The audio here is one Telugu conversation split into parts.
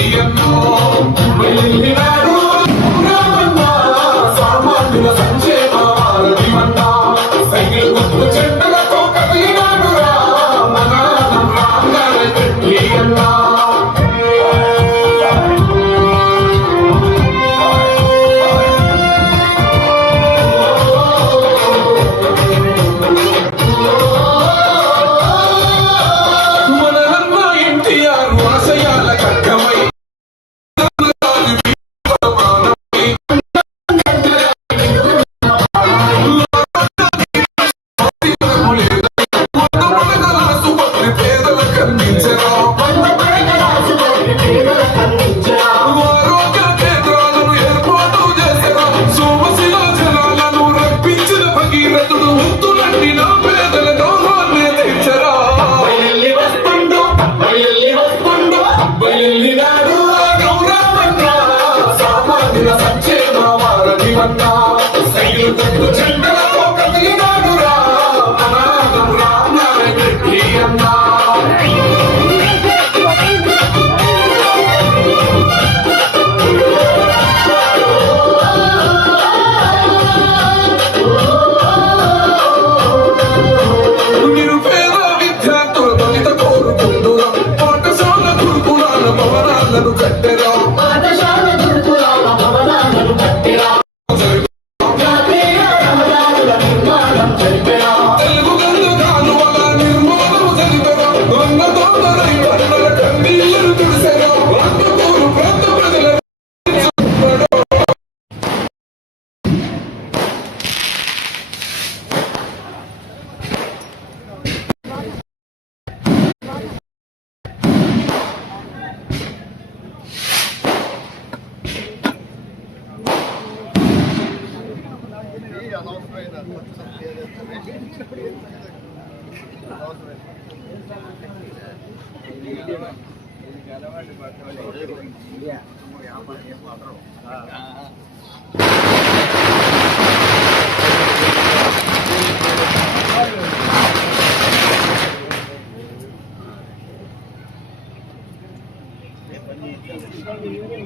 ಕಿವಿಯನ್ನು ಬೆಳ್ಳಿನಾಡು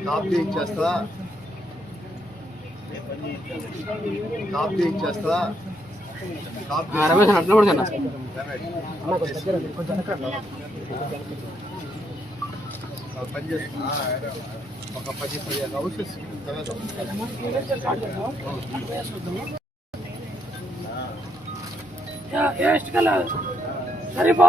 కాపీ ఇచ్చేస్తా కాపీ ఇచ్చేస్తా అరవై అట్లా కూడా ఒక పది పదిహేను హౌసెస్ ಎಷ್ಟು ಕಲ ಸರಿಪಾ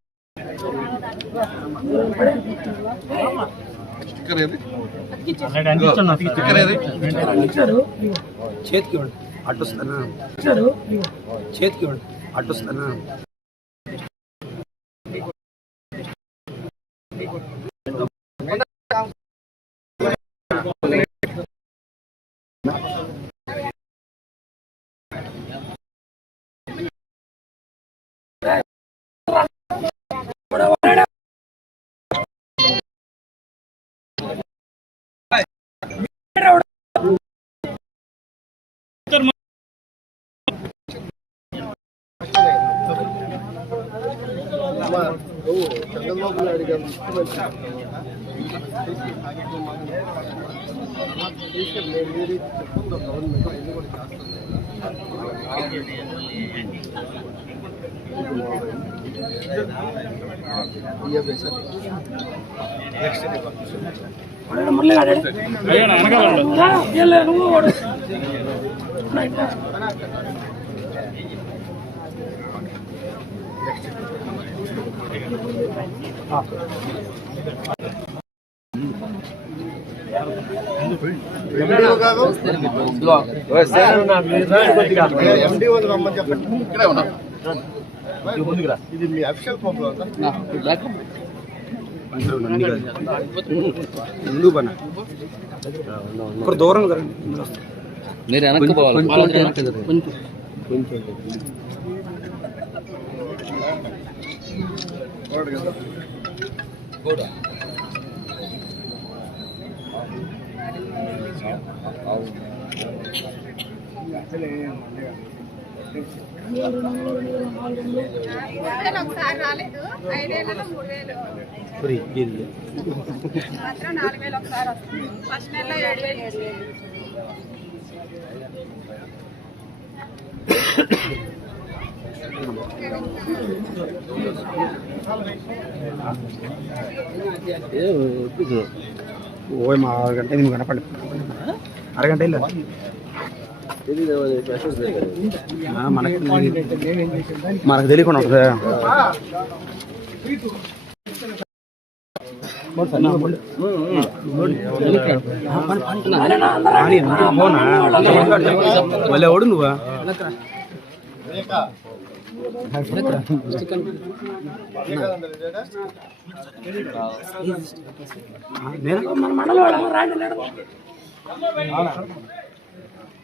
స్టిక్కర్ చేతికి అటు వస్తానా చేతికి అటు వస్తానా చంద్రబాబు నాయుడు గారు మీరు చెప్పుకుందాం గవర్నమెంట్ అన్ని కూడా చేస్తుంది నెక్స్ట్ కాదు ఎండిఓ రమ్మని చెప్పండి ఇక్కడే ఉన్నా. ఇది మీ అఫీషియల్ ప్రాబ్లం ముందు పన్న ఒకరు దూరం కదండి మీరు వెనక్కి పోవాలి వాళ్ళకి ఒకసారి రాలేదు ఐదేళ్ళలో మూడు వేలు మాత్రం నాలుగు వేలు ఒకసారి వస్తుంది ఫస్ట్ నెలలో ఏడు వేలు ఓ మా అరగంట ఎనిమిది గంట అరగంట వెళ్ళా మనకి మనకు తెలియకుండా ఉంటుంది మళ్ళీ ఎవడు నువ్వా. నేను మన మండలం రాండి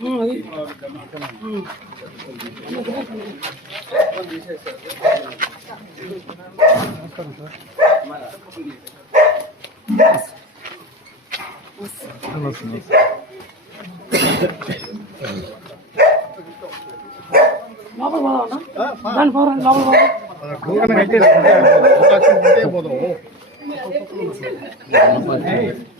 చూడండి పోదాము పిల్లలు చిన్న పిల్లలు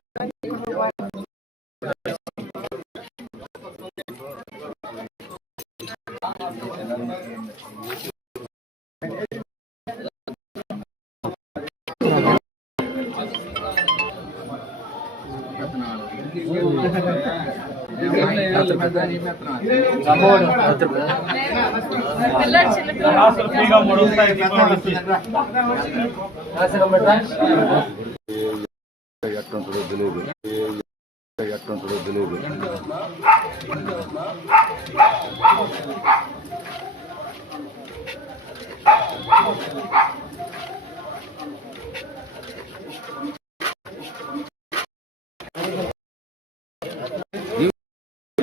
ఎట్టుంటుందో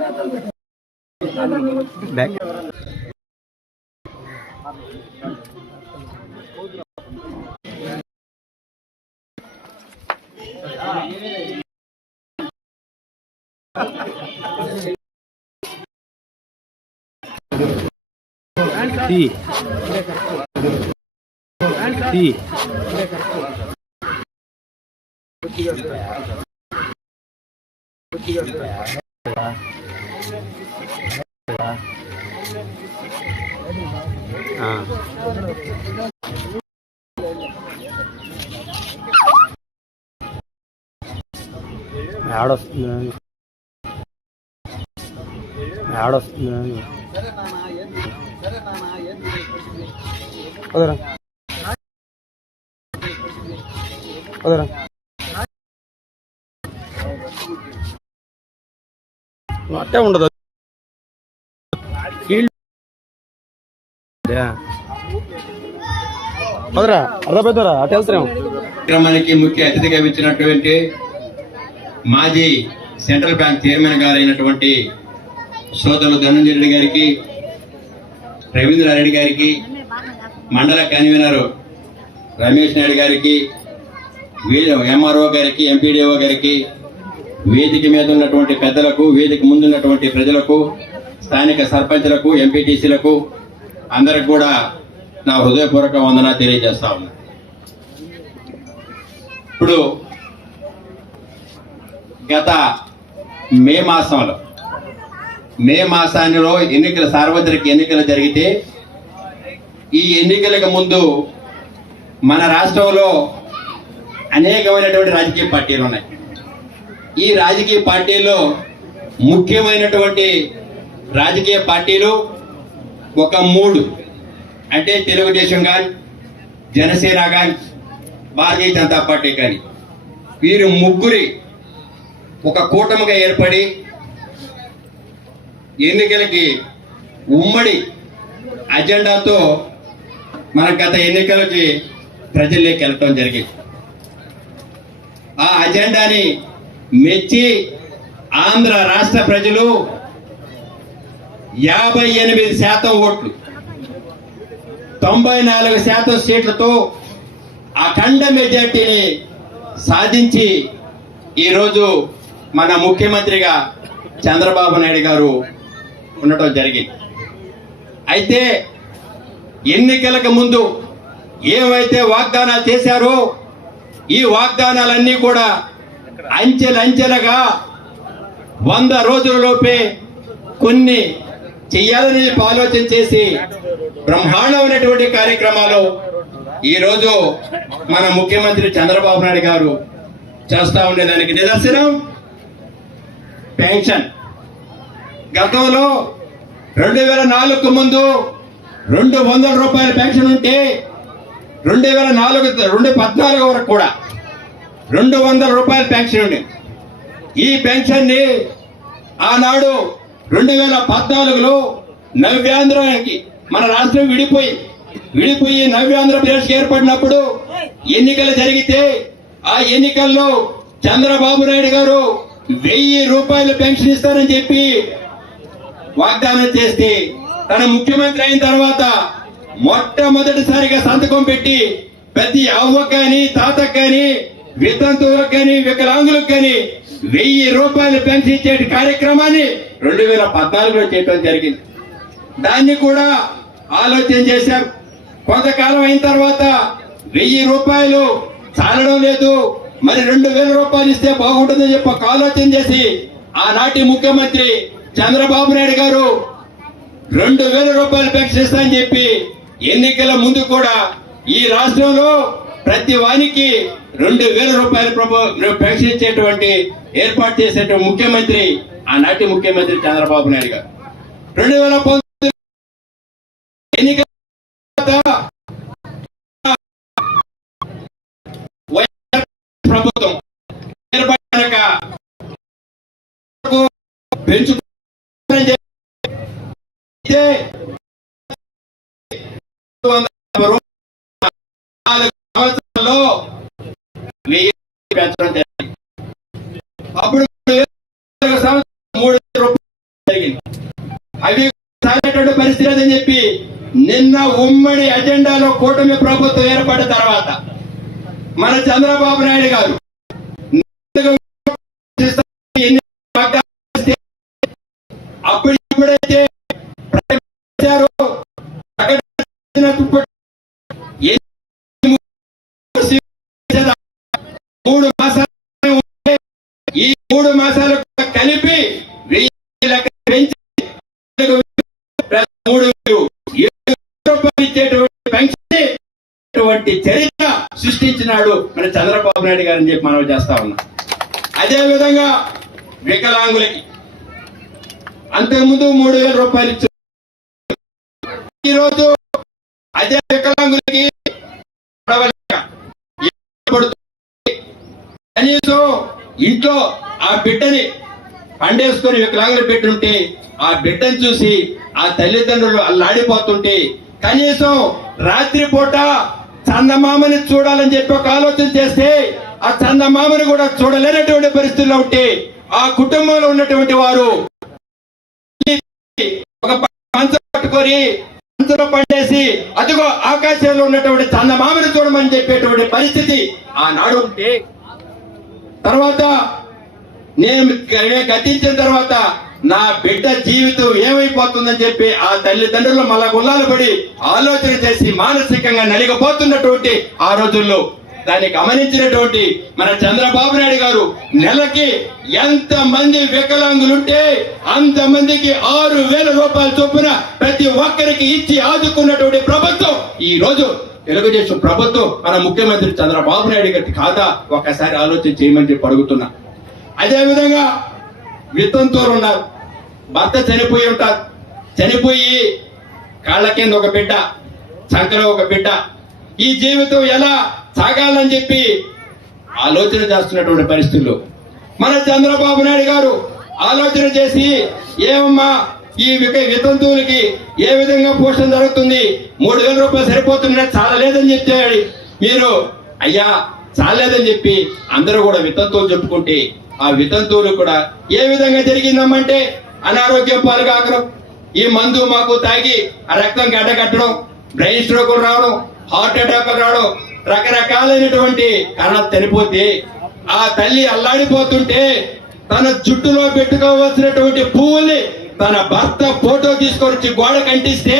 ఆ, లేదు బ్యాక్ తీ తీ ఆడొస్తుంది ఆడొస్తుంది వదరా వదరా అట్టే ఉండదు. ఫీల్డ్ వదరా అర్థపోతారా అటు వెళ్తున్నాం కార్యక్రమానికి ముఖ్య అతిథిగా ఇచ్చినటువంటి మాజీ సెంట్రల్ బ్యాంక్ చైర్మన్ గారైనటువంటి సోదరులు ధనంజయ రెడ్డి గారికి రవీంద్రారెడ్డి గారికి మండల కన్వీనర్ రమేష్ నాయుడు గారికి ఎంఆర్ఓ గారికి ఎంపీడీఓ గారికి వేదిక మీద ఉన్నటువంటి పెద్దలకు వేదిక ముందున్నటువంటి ప్రజలకు స్థానిక సర్పంచ్లకు ఎంపీటీసీలకు అందరికి కూడా నా హృదయపూర్వక వందన తెలియజేస్తా ఉన్నా. ఇప్పుడు గత మే మాసంలో మే మాసానిలో ఎన్నికల సార్వత్రిక ఎన్నికలు జరిగితే ఈ ఎన్నికలకు ముందు మన రాష్ట్రంలో అనేకమైనటువంటి రాజకీయ పార్టీలు ఉన్నాయి. ఈ రాజకీయ పార్టీలో ముఖ్యమైనటువంటి రాజకీయ పార్టీలు ఒక మూడు. అంటే తెలుగుదేశం కానీ జనసేన కానీ భారతీయ జనతా పార్టీ కానీ వీరు ముగ్గురి ఒక కూటమిగా ఏర్పడి ఎన్నికలకి ఉమ్మడి అజెండాతో మన గత ఎన్నికలకి ప్రజల్లోకి వెళ్ళటం జరిగింది. ఆ అజెండాని మెచ్చి ఆంధ్ర రాష్ట్ర ప్రజలు యాభై ఎనిమిది శాతం ఓట్లు. తొంభై నాలుగు శాతం సీట్లతో అఖండ మెజార్టీని సాధించి ఈరోజు మన ముఖ్యమంత్రిగా చంద్రబాబు నాయుడు గారు ఉండటం జరిగింది. అయితే ఎన్నికలకు ముందు ఏవైతే వాగ్దానాలు చేశారో ఈ వాగ్దానాలన్నీ కూడా అంచెలంచెలుగా వంద రోజులలోపే కొన్ని చెయ్యాలని చెప్పి ఆలోచన చేసి బ్రహ్మాండమైనటువంటి కార్యక్రమాలు ఈరోజు మన ముఖ్యమంత్రి చంద్రబాబు నాయుడు గారు చేస్తా ఉండేదానికి నిదర్శనం. పెన్షన్. గతంలో రెండు వేల నాలుగుకు ముందు రెండు వందల రూపాయల పెన్షన్ ఉంటే రెండు వేల నాలుగు రెండు పద్నాలుగు వరకు కూడా రెండు వందల రూపాయల పెన్షన్ ఉంది ఈ పెన్షన్ని ఆనాడు రెండు వేల పద్నాలుగులో నవ్యాంధ్రకి మన రాష్ట్రం విడిపోయి విడిపోయి నవ్యాంధ్రప్రదేశ్ ఏర్పడినప్పుడు ఎన్నికలు జరిగితే ఆ ఎన్నికల్లో చంద్రబాబు నాయుడు గారు వెయ్యి రూపాయలు పెన్షన్ ఇస్తారని చెప్పి వాగ్దానం చేస్తే తన ముఖ్యమంత్రి అయిన తర్వాత మొట్టమొదటిసారిగా సంతకం పెట్టి ప్రతి అవ్వకు కానీ తాతకు కానీ వితంతువులకు కానీ వికలాంగులకు కానీ వెయ్యి రూపాయలు పెన్షన్ ఇచ్చే కార్యక్రమాన్ని రెండు వేల పద్నాలుగులో చేయడం జరిగింది. దాన్ని కూడా ఆలోచన చేశారు. కొంతకాలం అయిన తర్వాత వెయ్యి రూపాయలు చాలడం లేదు. మరి రెండు వేల రూపాయలు ఇస్తే బాగుంటుందని చెప్పి ఒక ఆలోచన చేసి ఆనాటి ముఖ్యమంత్రి చంద్రబాబు నాయుడు గారు రెండు వేల రూపాయలు పెన్షన్ ఇస్తానని చెప్పి ఎన్నికల ముందు కూడా ఈ రాష్ట్రంలో ప్రతి వానికి రెండు వేల రూపాయలు ప్రభు పెన్షన్ ఇచ్చేటువంటి ఏర్పాటు చేసేటువంటి ముఖ్యమంత్రి ఆనాటి ముఖ్యమంత్రి చంద్రబాబు నాయుడు గారు. రెండు వేల పంతొమ్మిది ఎన్నికల ప్రభుత్వం ఏర్పడినాక పెంచుతారని చెప్పి ఇదే వందల రూపాయలు నాలుగు సంవత్సరాల్లో వెయ్యి పెంచడం జరిగింది అప్పుడు మూడు జరిగింది. అవి సాగేటువంటి పరిస్థితి లేదని చెప్పి నిన్న ఉమ్మడి అజెండాలో కూటమి ప్రభుత్వం ఏర్పడిన తర్వాత మన చంద్రబాబు నాయుడు గారు అప్పుడు ఎప్పుడైతే మూడు మాసాలు కూడా కలిపి వెయ్యి రూపాయలు ఇచ్చేటువంటి చరిత్ర సృష్టించినాడు మన చంద్రబాబు నాయుడు గారని చెప్పి మనం చేస్తా ఉన్నాం. అదే విధంగా వికలాంగులకి అంతకుముందు మూడు వేల రూపాయలు ఇచ్చారు. ఈరోజు అదే వికలాంగులకి కనీసం ఇంట్లో ఆ బిడ్డని పండేసుకొని వికలాంగులు పెట్టుంటే ఆ బిడ్డను చూసి ఆ తల్లిదండ్రులు అల్లాడిపోతుంటే కనీసం రాత్రిపూట చందమామని చూడాలని చెప్పి ఒక ఆలోచన చేస్తే ఆ చందమామని కూడా చూడలేనటువంటి పరిస్థితుల్లో ఉంటే ఆ కుటుంబంలో ఉన్నటువంటి వారు ఒక మంచం పట్టుకొని మంచంలో పండేసి అదిగో ఆకాశంలో ఉన్నటువంటి చందమామని చూడమని చెప్పేటువంటి పరిస్థితి ఆనాడు ఉంటే. తర్వాత నేను గతించిన తర్వాత నా బిడ్డ జీవితం ఏమైపోతుందని చెప్పి ఆ తల్లిదండ్రులు మళ్ళా గుల్లాలు పడి ఆలోచన చేసి మానసికంగా నలిగిపోతున్నటువంటి ఆ రోజుల్లో దాన్ని గమనించినటువంటి మన చంద్రబాబు నాయుడు గారు నెలకి ఎంత మంది వికలాంగులుంటే అంత మందికి ఆరు వేల రూపాయల చొప్పున ప్రతి ఒక్కరికి ఇచ్చి ఆదుకున్నటువంటి ప్రభుత్వం ఈ రోజు. తెలుగుదేశం ప్రభుత్వం మన ముఖ్యమంత్రి చంద్రబాబు నాయుడు గారి ఖాతా ఒకసారి ఆలోచన చేయమని చెప్పి అడుగుతున్నా. అదే విధంగా వితంతువులు ఉన్నారు భర్త చనిపోయి ఉంటారు. చనిపోయి కాళ్ళ కింద ఒక బిడ్డ చంకలో ఒక బిడ్డ. ఈ జీవితం ఎలా సాగాలని చెప్పి ఆలోచన చేస్తున్నటువంటి పరిస్థితుల్లో. మన చంద్రబాబు నాయుడు గారు ఆలోచన చేసి ఏమమ్మా ఈ విక వితంతువులకి ఏ విధంగా పోషణ జరుగుతుంది? మూడు వేల రూపాయలు సరిపోతున్నా చాలలేదని చెప్పాడు. మీరు అయ్యా చాలేదని చెప్పి అందరూ కూడా వితంతువులు చెప్పుకుంటే ఆ వితంతువులు కూడా ఏ విధంగా జరిగిందమ్మంటే అనారోగ్యం పాలుగాకడం. ఈ మందు మాకు తాగి ఆ రక్తం గడ్డకట్టడం బ్రెయిన్ స్ట్రోకులు రావడం హార్ట్ అటాక్ రావడం రకరకాలైనటువంటి కారణాలు చనిపోతే ఆ తల్లి అల్లాడిపోతుంటే తన జుట్టులో పెట్టుకోవాల్సినటువంటి పువ్వుల్ని తన భర్త ఫోటో తీసుకొని వచ్చి గోడ కంటిస్తే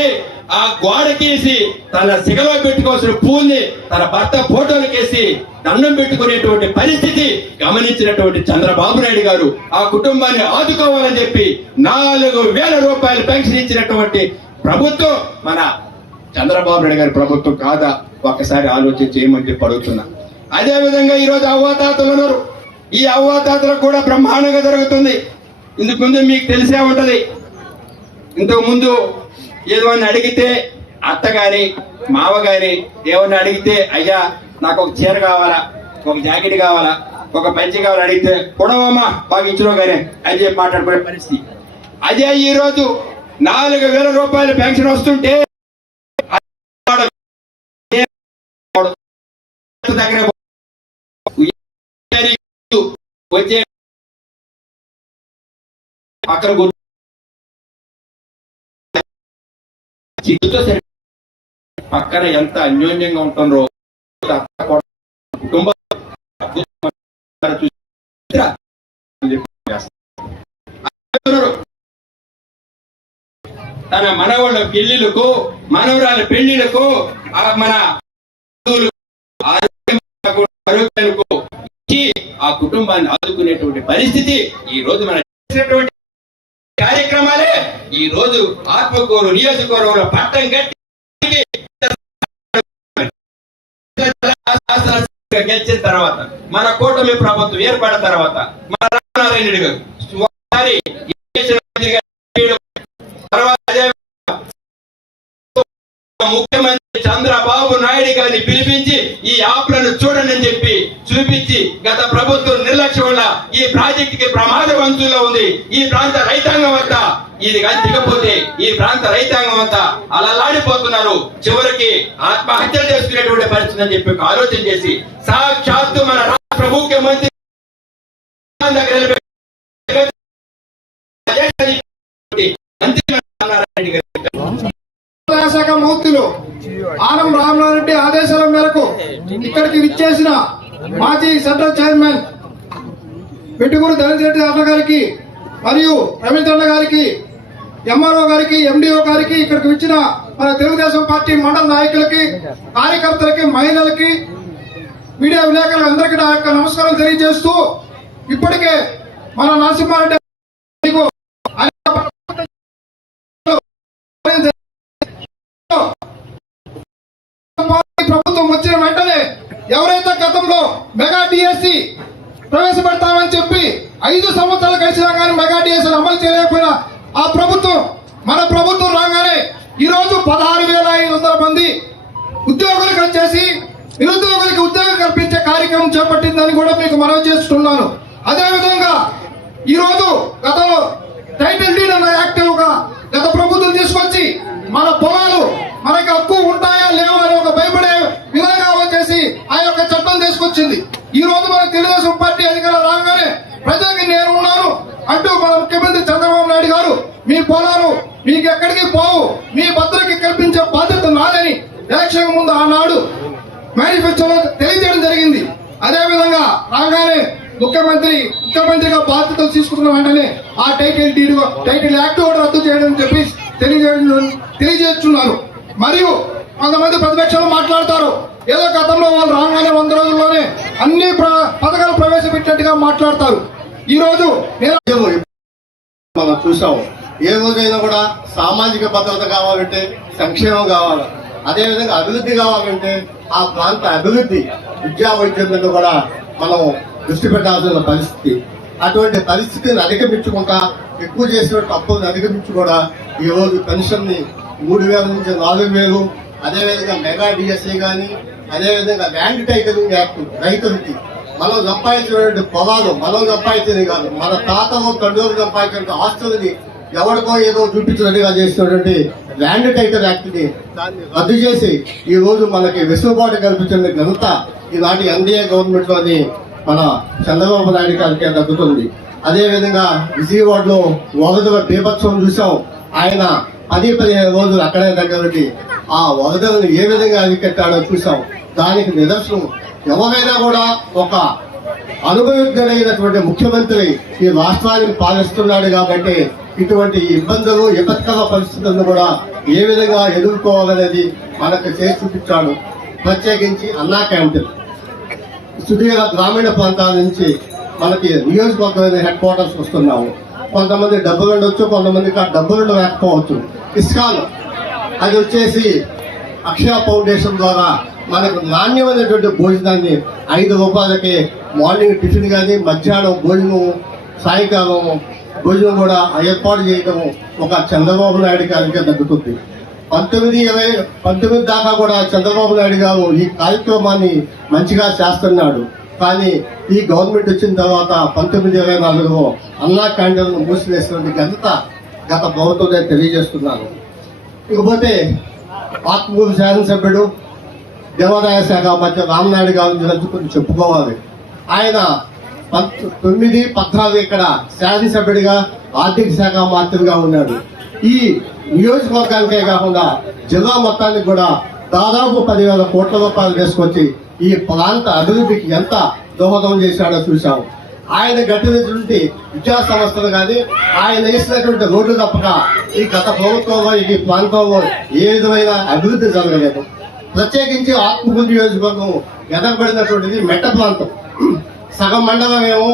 ఆ గోడకేసి తన సిగలో పెట్టుకోవాల్సిన పూల్ని తన భర్త ఫోటోలకేసి దండం పెట్టుకునేటువంటి పరిస్థితి గమనించినటువంటి చంద్రబాబు నాయుడు గారు ఆ కుటుంబాన్ని ఆదుకోవాలని చెప్పి నాలుగు వేల రూపాయలు పెన్షన్ ఇచ్చినటువంటి ప్రభుత్వం మన చంద్రబాబు నాయుడు గారి ప్రభుత్వం కాదా? ఒక్కసారి ఆలోచన చేయమని చెప్పి అడుగుతున్నా. అదే విధంగా ఈ రోజు అవ్వాతాతలు ఉన్నారు. ఈ అవ్వాతాతలకు కూడా బ్రహ్మాండంగా జరుగుతుంది. ఇందుకు ముందు మీకు తెలిసే ఉంటది. ఇంతకు ముందు ఏదో అని అడిగితే అత్త గాని మావ గాని ఏమన్నా అడిగితే అయ్యా నాకు ఒక చీర కావాలా? ఒక జాకెట్ కావాలా? ఒక పంచి కావాలి? అడిగితే కొడవమ్మా బాగా ఇచ్చినా గానే అని చెప్పి మాట్లాడుకునే పరిస్థితి. అదే ఈ రోజు నాలుగు వేల రూపాయలు పెన్షన్ వస్తుంటే దగ్గర వచ్చే పక్కన కూర్చో సరి పక్కన ఎంత అన్యోన్యంగా ఉంటుందో కుటుంబ తన మనవాళ్ళ పెళ్ళిలకు మనవరాల పెళ్ళిలకు ఆ మన ఆరోగ్యం- ఆరోగ్యాలకు ఇచ్చి ఆ కుటుంబాన్ని ఆదుకునేటువంటి పరిస్థితి ఈ రోజు మన చేసినటువంటి కార్యక్రమాలే ఈ రోజు ఆత్మకూరు నియోజకవర్గంలో పట్టం కట్టి గెలిచిన తర్వాత మన కూటమి ప్రభుత్వం ఏర్పడిన తర్వాత మన రామనారాయణ గారు తర్వాత ముఖ్యమంత్రి చంద్రబాబు నాయుడు గారిని పిలిపించి ఈ యాప్లను చూడండి అని చెప్పి చూపించి గత ప్రభుత్వం నిర్లక్ష్యం వల్ల ఈ ప్రాజెక్ట్కి ప్రమాదవంతుల్లో ఉంది. ఈ ప్రాంత రైతాంగం అంతా ఇది కానీ దిగపోతే ఈ ప్రాంత రైతాంగం అంతా అలలాడిపోతున్నారు. చివరికి ఆత్మహత్య చేసుకునేటువంటి పరిస్థితి అని చెప్పి ఆలోచన చేసి సాక్షాత్తు మన రాష్ట్ర ముఖ్యమంత్రి దగ్గర మంత్రి శాఖ మూర్తులు ఆనం రామనారెడ్డి ఆదేశాల మేరకు ఇక్కడికి విచ్చేసిన మాజీ సెంట్రల్ చైర్మన్ పెట్టుకూరు దళిత రెడ్డి అన్న గారికి మరియు రవీంద్రన్న గారికి ఎంఆర్ఓ గారికి ఎండిఓ గారికి ఇక్కడికి ఇచ్చిన మన తెలుగుదేశం పార్టీ మండల నాయకులకి కార్యకర్తలకి మహిళలకి మీడియా విలేకరులకు అందరికీ నా యొక్క నమస్కారం తెలియజేస్తూ ఇప్పటికే మన నరసింహారెడ్డి వెంటనే ఎవరైతే గతంలో మెగా డిఎస్సి ప్రవేశపెడతామని చెప్పి ఐదు సంవత్సరాలు గడిచినా కానీ మెగా డిఎస్సి అమలు చేయలేకపోయినా ఆ ప్రభుత్వం మన ప్రభుత్వం రాగానే ఈ రోజు పదహారు వేల ఐదు వందల మంది ఉద్యోగులకు వచ్చేసి నిరుద్యోగులకు ఉద్యోగం కల్పించే కార్యక్రమం చేపట్టిందని కూడా మీకు మనవి చేస్తున్నాను. అదేవిధంగా ఈరోజు గతంలో టైటిల్ డీడ్ అన్న యాక్టివ్గా గత ప్రభుత్వం తీసుకొచ్చి మన పొలాలు మనకి హక్కు ఉంటాయా లేవా అని ఒక భయపడే విధంగా వచ్చేసి ఆ యొక్క చట్టం తీసుకొచ్చింది. ఈ రోజు మన తెలుగుదేశం పార్టీ అధికారులు రాగానే ప్రజలకి నేను ఉన్నాను అంటూ మన ముఖ్యమంత్రి చంద్రబాబు నాయుడు గారు మీ పొలాలు మీకు ఎక్కడికి పోవు మీ భద్రతకి కల్పించే బాధ్యత నాదని ఎలక్షన్ ముందు ఆనాడు మేనిఫెస్టోలో తెలియజేయడం జరిగింది. అదే విధంగా రాగానే ముఖ్యమంత్రి ముఖ్యమంత్రిగా బాధ్యతలు తీసుకున్న వెంటనే ఆ టైటిల్ డీడ్ టైటిల్ యాక్ట్ కూడా రద్దు చేయడం చెప్పి తెలియజేయడం తెలియజేస్తున్నారు. మరియు కొంతమంది ప్రతిపక్షాలు మాట్లాడతారు. ఏదో గతంలో వాళ్ళు రాగానే వంద రోజుల్లోనే అన్ని ప్ర- పథకాలు ప్రవేశపెట్టినట్టుగా మాట్లాడతారు. ఈ రోజు నేను మనం చూసాము ఏ రోజైనా కూడా సామాజిక భద్రత కావాలంటే సంక్షేమం కావాలి. అదేవిధంగా అభివృద్ధి కావాలంటే ఆ ప్రాంత అభివృద్ధి విద్యా వైద్యం కూడా మనం దృష్టి పెట్టాల్సిన పరిస్థితి. అటువంటి పరిస్థితిని అధిగమించుకుంటా ఎక్కువ చేసిన తప్పులను అధిగమించి కూడా ఈ రోజు పెన్షన్ని మూడు వేల నుంచి నాలుగు వేలు అదేవిధంగా మెగా డిఎస్సీ కానీ అదేవిధంగా ల్యాండ్ టైటిలింగ్ యాక్ట్ రైతులకి మనం సంపాదించినటువంటి పొలాలు మనం సంపాదించింది కాదు మన తాతలు తండ్రులు సంపాదించిన ఆస్తులని ఎవరికో ఏదో చూపించినట్టుగా చేసినటువంటి ల్యాండ్ టైటిల్ యాక్ట్ని దాన్ని రద్దు చేసి ఈ రోజు మనకి వెసులుబాటు కల్పించిన ఘనత ఈనాటి ఎన్డీఏ గవర్నమెంట్లోని మన చంద్రబాబు నాయుడు గారికి దక్కుతుంది అదేవిధంగా విజయవాడలో వరదల బీభత్సం చూసాం ఆయన పది పదిహేను రోజులు అక్కడే దగ్గరకి ఆ వరదలను ఏ విధంగా అరికట్టాడో చూసాం దానికి నిదర్శనం ఎవరైనా కూడా ఒక అనుభవజ్ఞుడైనటువంటి ముఖ్యమంత్రి ఈ రాష్ట్రాన్ని పాలిస్తున్నాడు కాబట్టి ఇటువంటి ఇబ్బందులు విపత్కర పరిస్థితులను కూడా ఏ విధంగా ఎదుర్కోవాలనేది మనకు చేసి చూపించాడు. ప్రత్యేకించి అన్నా క్యాంటీన్. సుదీర్ఘ గ్రామీణ ప్రాంతాల నుంచి మనకి నియోజకవర్గమైన హెడ్ క్వార్టర్స్ వస్తున్నాము. కొంతమంది డబ్బులు ఉండొచ్చు కొంతమందికి ఆ డబ్బులు లేకపోవచ్చు ఇస్కాన్ అది వచ్చేసి అక్షయ ఫౌండేషన్ ద్వారా మనకు నాణ్యమైనటువంటి భోజనాన్ని ఐదు రూపాయలకి మార్నింగ్ టిఫిన్ కానీ మధ్యాహ్నం భోజనం సాయంకాలం భోజనం కూడా ఏర్పాటు చేయడం ఒక చంద్రబాబు నాయుడు గారికి దక్కుతుంది పంతొమ్మిది ఇరవై పంతొమ్మిది దాకా కూడా చంద్రబాబు నాయుడు గారు ఈ కార్యక్రమాన్ని మంచిగా చేస్తున్నాడు. కానీ ఈ గవర్నమెంట్ వచ్చిన తర్వాత పంతొమ్మిది ఇరవై నాలుగులో అన్నా క్యాంటీన్లను మూసివేసినటువంటి ఘనత గత ప్రభుత్వం తెలియజేస్తున్నాను. ఇకపోతే ఆత్మూరు శాసనసభ్యుడు దేవాదాయ శాఖ మధ్య రామనాయుడు గారిని గురించి చెప్పుకోవాలి. ఆయన తొమ్మిది పద్నాలుగు ఇక్కడ శాసనసభ్యుడిగా ఆర్థిక శాఖ మంత్రిగా ఉన్నాడు. ఈ నియోజకవర్గానికే కాకుండా జిల్లా మొత్తానికి కూడా దాదాపు పదివేల కోట్ల రూపాయలు తీసుకొచ్చి ఈ ప్రాంత అభివృద్ధికి ఎంత దోహదం చేశాడో చూశాము ఆయన గట్టినటువంటి విద్యా సంస్థలు కానీ ఆయన వేసినటువంటి రోడ్లు తప్పక ఈ గత ప్రభుత్వంలో ఈ ప్రాంతంలో ఏ విధమైన అభివృద్ధి జరగలేదు. ప్రత్యేకించి ఆత్మకూరు నియోజకవర్గం ఎదగబడినటువంటిది మెట్ట ప్రాంతం. సగం మండలం ఏమో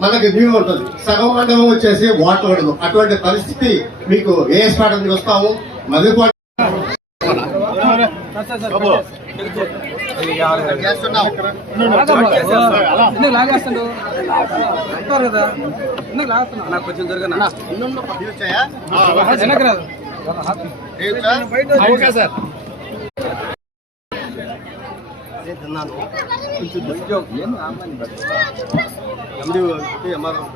మనకి నీరు ఉంటుంది సగం మండలం వచ్చేసి వాటర్ ఉండదు అటువంటి పరిస్థితి మీకు ఏ స్పాటం చూస్తాము మదిపాటు ఎందుకు లాగేస్తాడు లాగేస్తున్నా నాకు కొంచెం రాదు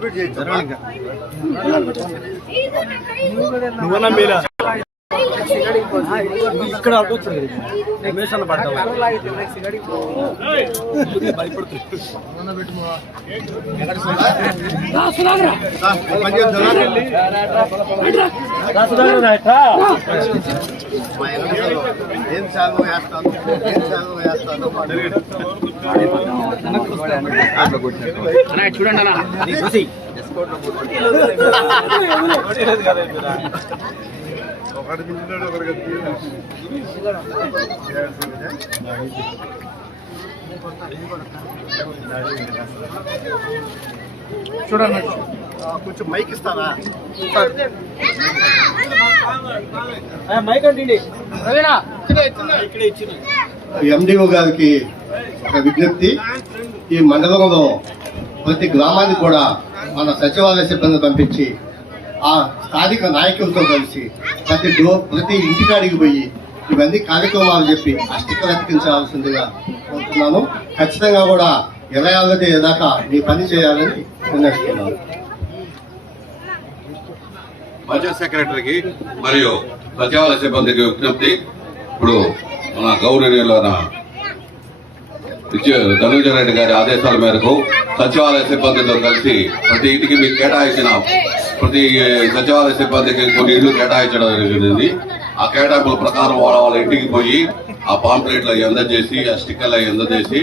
ఓకే సార్ నువ్వన్నా మీరా? ఇక్కడ కూర్చోండి రమేష్ అన్న పడ్డా ఏం సాగు? వేస్తాను ఏం సాగు? వేస్తాను చూడండి అన్న చూడండి. కొంచెం మైక్ ఇస్తారా మైక్ ఎండిఓ గారికి ఒక విజ్ఞప్తి. ఈ మండలంలో ప్రతి గ్రామానికి కూడా మన సచివాలయ సిబ్బంది పంపించి ఆ స్థానిక నాయకులతో కలిసి ప్రతి డో ప్రతి ఇంటికాడికి పోయి ఇవన్నీ కార్యక్రమాలు చెప్పి ఆ అతికించాల్సిందిగా కోరుతున్నాను. ఖచ్చితంగా కూడా ఇరవై ఆరో తేదీ దాకా మీ పని చేయాలని నిర్ణయిస్తున్నాను. బడ్జెట్ సెక్రటరీకి మరియు సచివాలయ సిబ్బందికి విజ్ఞప్తి. ఇప్పుడు మన గౌరవనీయుల ధనుంజయ రెడ్డి గారి ఆదేశాల మేరకు సచివాలయ సిబ్బందితో కలిసి ప్రతి ఇంటికి మీకు కేటాయించిన ప్రతి సచివాలయ సిబ్బందికి కొన్ని ఇళ్ళు కేటాయించడం జరిగింది. ఆ కేటాయింపుల ప్రకారం వాళ్ళ వాళ్ళ ఇంటికి పోయి ఆ పాంప్లెట్లు అవి అందజేసి ఆ స్టిక్కర్లు అందజేసి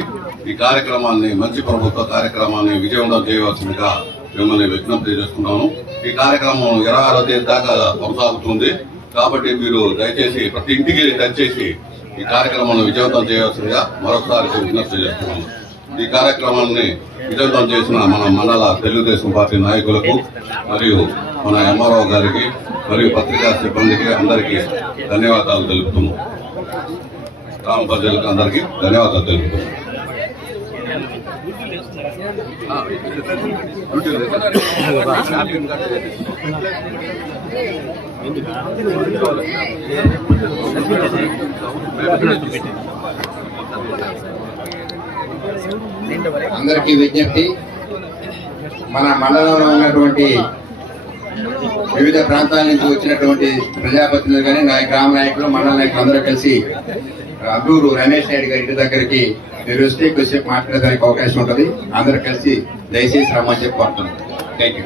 ఈ కార్యక్రమాన్ని మంచి ప్రభుత్వ కార్యక్రమాన్ని విజయవంతం చేయవలసిందిగా మిమ్మల్ని విజ్ఞప్తి చేస్తున్నాను. ఈ కార్యక్రమం ఇరవై ఆరో తేదీ దాకా కొనసాగుతుంది. కాబట్టి మీరు దయచేసి ప్రతి ఇంటికి దయచేసి ఈ కార్యక్రమాన్ని విజయవంతం చేయవలసిందిగా మరొకసారి విజ్ఞప్తి చేస్తున్నాను. ఈ కార్యక్రమాన్ని విజయవంతం చేసిన మన మండల తెలుగుదేశం పార్టీ నాయకులకు మరియు మన ఎంఆర్ఓ గారికి మరియు పత్రికా సిబ్బందికి అందరికీ ధన్యవాదాలు తెలుపుతున్నాం గ్రామ ప్రజలకు అందరికీ ధన్యవాదాలు తెలుపుతున్నాం అందరికీ విజ్ఞప్తి. మన మండలంలో ఉన్నటువంటి వివిధ ప్రాంతాల నుంచి వచ్చినటువంటి ప్రజాప్రతినిధులు కానీ నాయ గ్రామ నాయకులు మండల నాయకులు అందరూ కలిసి అబ్బూరు రమేష్ నాయుడు గారి ఇంటి దగ్గరికి మీరు వస్తే కొద్దిసేపు మాట్లాడడానికి అవకాశం ఉంటుంది. అందరూ కలిసి దయచేసి రమ్మని చెప్పి కోరుతున్నాం. Thank you